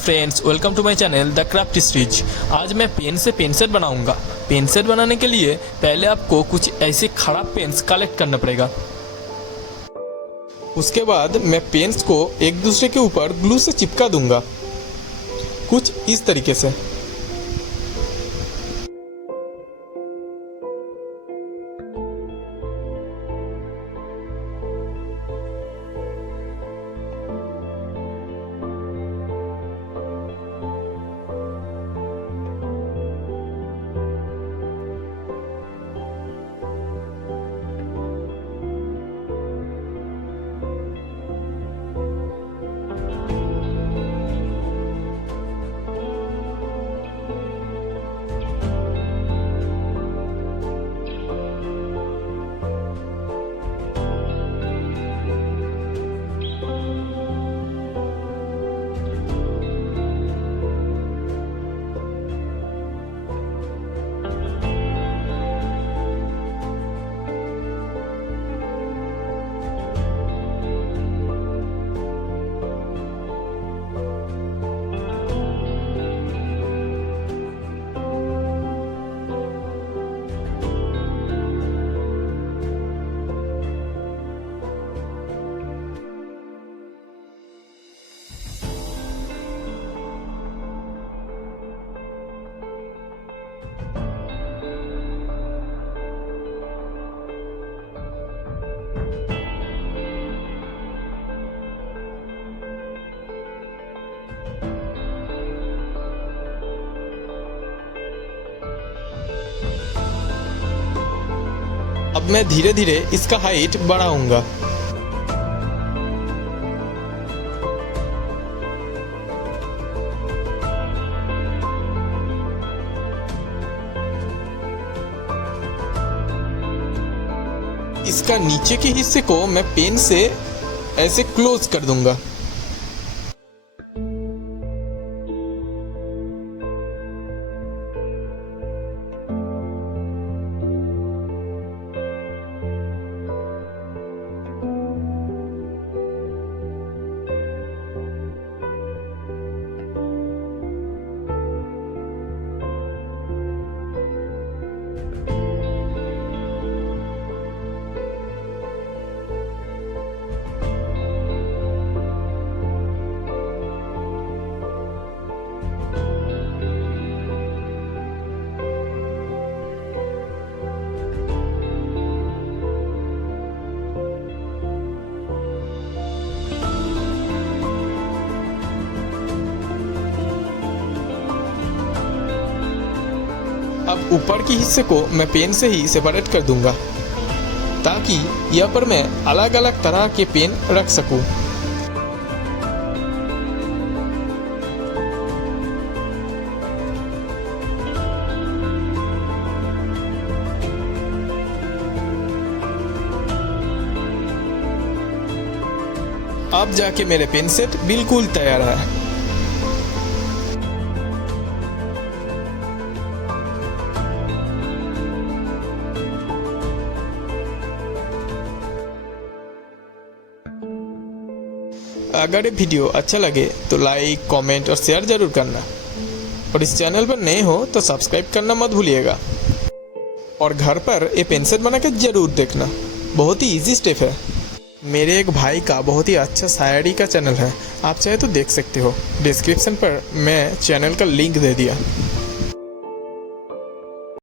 Friends, welcome to my channel the craft stories. आज मैं pen से पेन सेट बनाऊंगा। पेन सेट बनाने के लिए पहले आपको कुछ ऐसे खराब पेन्स कलेक्ट करना पड़ेगा। उसके बाद मैं पेन्स को एक दूसरे के ऊपर ग्लू से चिपका दूंगा, कुछ इस तरीके से। अब मैं धीरे धीरे इसका हाइट बढ़ाऊंगा। इसका नीचे के हिस्से को मैं पेन से ऐसे क्लोज कर दूंगा। अब ऊपर के हिस्से को मैं पेन से ही सेपरेट कर दूंगा, ताकि यहाँ पर मैं अलग अलग तरह के पेन रख सकूं। अब जाके मेरे पेन सेट बिल्कुल तैयार है। अगर ये वीडियो अच्छा लगे तो लाइक, कमेंट और शेयर जरूर करना, और इस चैनल पर नए हो तो सब्सक्राइब करना मत भूलिएगा। और घर पर ये पेन सेट बना के जरूर देखना, बहुत ही इजी स्टेप है। मेरे एक भाई का बहुत ही अच्छा शायरी का चैनल है, आप चाहे तो देख सकते हो। डिस्क्रिप्शन पर मैं चैनल का लिंक दे दिया।